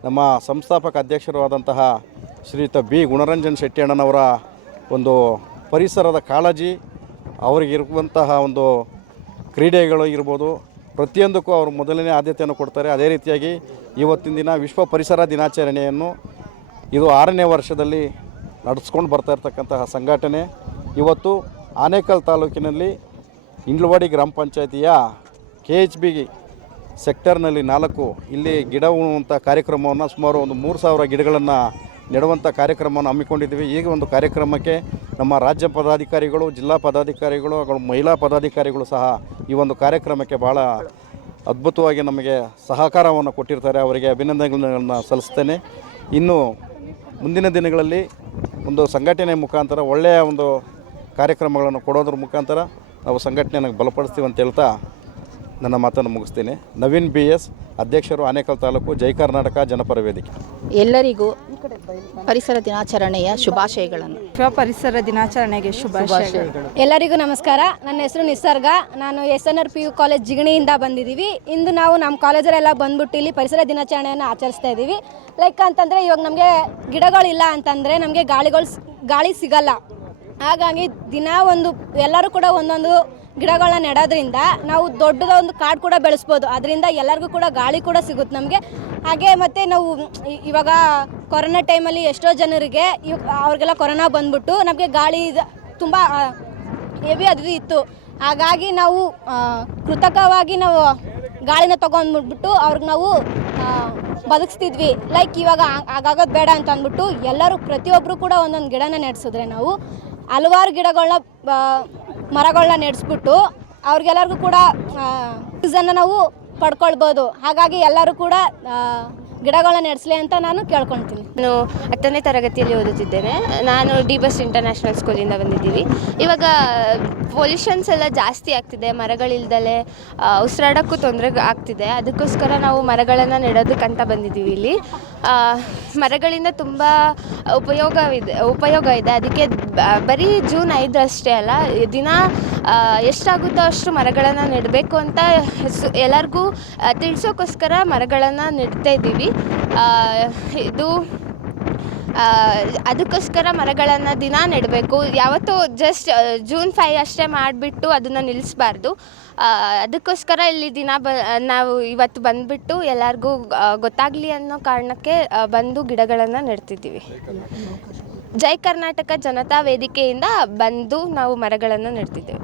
ನಮ್ಮ ಸಂಸ್ಥಾಪಕ ಅಧ್ಯಕ್ಷರು ಆದಂತಹ ಶ್ರೀಯುತ ಬಿ ಗುಣರಂಜನ್ ಶೆಟ್ಟಿ ಅಣ್ಣನವರ ಒಂದು ಪರಿಸರದ ಕಾಳಜಿ, ಅವರಿಗಿರುವಂತಹ ಒಂದು ಕ್ರೀಡೆಗಳು ಇರ್ಬೋದು, ಪ್ರತಿಯೊಂದಕ್ಕೂ ಅವರು ಮೊದಲನೇ ಆದ್ಯತೆಯನ್ನು ಕೊಡ್ತಾರೆ. ಅದೇ ರೀತಿಯಾಗಿ ಇವತ್ತಿನ ದಿನ ವಿಶ್ವ ಪರಿಸರ ದಿನಾಚರಣೆಯನ್ನು ಇದು 6ನೇ ವರ್ಷದಲ್ಲಿ ನಡೆಸ್ಕೊಂಡು ಬರ್ತಾ ಇರ್ತಕ್ಕಂತಹ ಸಂಘಟನೆ. ಇವತ್ತು ಆನೇಕಲ್ ತಾಲೂಕಿನಲ್ಲಿ ಇಂಡ್ಲವಾಡಿ ಗ್ರಾಮ ಪಂಚಾಯತಿಯ KHB ಸೆಕ್ಟರ್ನಲ್ಲಿ 4 ಇಲ್ಲಿ ಗಿಡ ಉಳುವಂಥ ಕಾರ್ಯಕ್ರಮವನ್ನು ಸುಮಾರು ಒಂದು 3000 ಗಿಡಗಳನ್ನು ನೆಡುವಂಥ ಕಾರ್ಯಕ್ರಮವನ್ನು ಹಮ್ಮಿಕೊಂಡಿದ್ದೀವಿ. ಈಗ ಒಂದು ಕಾರ್ಯಕ್ರಮಕ್ಕೆ ನಮ್ಮ ರಾಜ್ಯ ಪದಾಧಿಕಾರಿಗಳು, ಜಿಲ್ಲಾ ಪದಾಧಿಕಾರಿಗಳು ಹಾಗೂ ಮಹಿಳಾ ಪದಾಧಿಕಾರಿಗಳು ಸಹ ಈ ಒಂದು ಕಾರ್ಯಕ್ರಮಕ್ಕೆ ಭಾಳ ಅದ್ಭುತವಾಗಿ ನಮಗೆ ಸಹಕಾರವನ್ನು ಕೊಟ್ಟಿರ್ತಾರೆ. ಅವರಿಗೆ ಅಭಿನಂದನೆಗಳನ್ನು ಸಲ್ಲಿಸ್ತೇನೆ. ಇನ್ನು ಮುಂದಿನ ದಿನಗಳಲ್ಲಿ ಒಂದು ಸಂಘಟನೆ ಮುಖಾಂತರ ಒಳ್ಳೆಯ ಒಂದು ಕಾರ್ಯಕ್ರಮಗಳನ್ನು ಕೊಡೋದ್ರ ಮುಖಾಂತರ ನಾವು ಸಂಘಟನೆಯನ್ನು ಬಲಪಡಿಸ್ತೀವಿ ಅಂತ ಹೇಳ್ತಾ ನನ್ನ ಮಾತನ್ನು ಮುಗಿಸ್ತೀನಿ. ನವೀನ್ BS, ಅಧ್ಯಕ್ಷರು, ಆನೇಕಲ್ ತಾಲೂಕು, ಜೈ ಕರ್ನಾಟಕ ಜನಪರ ವೇದಿಕೆ. ಎಲ್ಲರಿಗೂ ಪರಿಸರ ದಿನಾಚರಣೆಯ ಶುಭಾಶಯಗಳನ್ನು. ಪರಿಸರ ದಿನಾಚರಣೆಗೆ ಶುಭಾಶಯಗಳು. ಎಲ್ಲರಿಗೂ ನಮಸ್ಕಾರ. ನನ್ನ ಹೆಸರು ನಿಸರ್ಗ. ನಾನು SNR PU ಕಾಲೇಜ್ ಜಿಗಣಿಯಿಂದ ಬಂದಿದ್ದೀವಿ. ಇಂದು ನಾವು ನಮ್ಮ ಕಾಲೇಜಲ್ಲೆಲ್ಲ ಬಂದ್ಬಿಟ್ಟು ಇಲ್ಲಿ ಪರಿಸರ ದಿನಾಚರಣೆಯನ್ನು ಆಚರಿಸ್ತಾ ಇದ್ದೀವಿ. ಲೈಕ್ ಅಂತಂದರೆ ಇವಾಗ ನಮಗೆ ಗಿಡಗಳಿಲ್ಲ ಅಂತಂದರೆ ನಮಗೆ ಗಾಳಿ ಸಿಗಲ್ಲ. ಹಾಗಾಗಿ ದಿನ ಎಲ್ಲರೂ ಕೂಡ ಒಂದೊಂದು ಗಿಡಗಳನ್ನ ನೆಡೋದ್ರಿಂದ ನಾವು ದೊಡ್ಡದೊಂದು ಕಾಡು ಕೂಡ ಬೆಳೆಸ್ಬೋದು. ಅದರಿಂದ ಎಲ್ಲರಿಗೂ ಕೂಡ ಗಾಳಿ ಕೂಡ ಸಿಗುತ್ತೆ ನಮಗೆ. ಹಾಗೆ ಮತ್ತು ನಾವು ಇವಾಗ ಕೊರೋನಾ ಟೈಮಲ್ಲಿ ಎಷ್ಟೋ ಜನರಿಗೆ ಅವ್ರಿಗೆಲ್ಲ ಕೊರೋನಾ ಬಂದ್ಬಿಟ್ಟು ನಮಗೆ ಗಾಳಿ ತುಂಬ ಹೆವಿ ಅದು ಇತ್ತು. ಹಾಗಾಗಿ ನಾವು ಕೃತಕವಾಗಿ ನಾವು ಗಾಳಿನ ತೊಗೊಂಡ್ಬಿಟ್ಬಿಟ್ಟು ಅವ್ರಿಗೆ ನಾವು ಬದುಕಿಸ್ತಿದ್ವಿ. ಲೈಕ್ ಇವಾಗ ಆಗಾಗೋದು ಬೇಡ ಅಂತ ಅಂದ್ಬಿಟ್ಟು ಎಲ್ಲರೂ ಪ್ರತಿಯೊಬ್ಬರು ಕೂಡ ಒಂದೊಂದು ಗಿಡನ ನೆಡ್ಸಿದ್ರೆ ನಾವು ಹಲವಾರು ಗಿಡಗಳನ್ನ ಮರಗಳನ್ನ ನೆಡೆಸ್ಬಿಟ್ಟು ಅವ್ರಿಗೆಲ್ಲರಿಗೂ ಕೂಡ ಇದನ್ನು ನಾವು ಪಡ್ಕೊಳ್ಬೋದು. ಹಾಗಾಗಿ ಎಲ್ಲರೂ ಕೂಡ ಗಿಡಗಳನ್ನ ನೆಡೆಸಲಿ ಅಂತ ನಾನು ಕೇಳ್ಕೊಳ್ತೀನಿ. ನಾನು 10ನೇ ತರಗತಿಯಲ್ಲಿ ಓದುತ್ತಿದ್ದೇನೆ. ನಾನು ಡಿ ಬಸ್ ಇಂಟರ್ನ್ಯಾಷನಲ್ ಸ್ಕೂಲಿಂದ ಬಂದಿದ್ದೀವಿ. ಇವಾಗ ಪೊಲ್ಯೂಷನ್ಸ್ ಎಲ್ಲ ಜಾಸ್ತಿ ಆಗ್ತಿದೆ, ಮರಗಳಿಲ್ದಲೆ ಉಸಿರಾಡೋಕ್ಕೂ ತೊಂದರೆ ಆಗ್ತಿದೆ. ಅದಕ್ಕೋಸ್ಕರ ನಾವು ಮರಗಳನ್ನು ನೆಡೋದಕ್ಕಂತ ಬಂದಿದ್ದೀವಿ ಇಲ್ಲಿ. ಮರಗಳಿಂದ ತುಂಬ ಉಪಯೋಗ ಇದೆ. ಅದಕ್ಕೆ ಬರೀ ಜೂನ್ 5 ಅಷ್ಟೇ ಅಲ್ಲ, ದಿನ ಎಷ್ಟಾಗುತ್ತೋ ಅಷ್ಟು ಮರಗಳನ್ನು ನೆಡಬೇಕು ಅಂತ ಎಲ್ಲರಿಗೂ ತಿಳಿಸೋಕ್ಕೋಸ್ಕರ ಮರಗಳನ್ನು ನೆಡ್ತಾ ಇದ್ದೀವಿ. ಇದು ಅದಕ್ಕೋಸ್ಕರ ಮರಗಳನ್ನು ದಿನ ನೆಡಬೇಕು. ಯಾವತ್ತೂ ಜಸ್ಟ್ ಜೂನ್ 5 ಅಷ್ಟೇ ಮಾಡಿಬಿಟ್ಟು ಅದನ್ನು ನಿಲ್ಲಿಸಬಾರ್ದು. ಅದಕ್ಕೋಸ್ಕರ ಇಲ್ಲಿ ನಾವು ಇವತ್ತು ಬಂದುಬಿಟ್ಟು ಎಲ್ಲರಿಗೂ ಗೊತ್ತಾಗಲಿ ಅನ್ನೋ ಕಾರಣಕ್ಕೆ ಬಂದು ಗಿಡಗಳನ್ನು ನೆಡ್ತಿದ್ದೀವಿ. ಜೈ ಕರ್ನಾಟಕ ಜನತಾ ವೇದಿಕೆಯಿಂದ ಬಂದು ನಾವು ಮರಗಳನ್ನು ನೆಡ್ತಿದ್ದೇವೆ.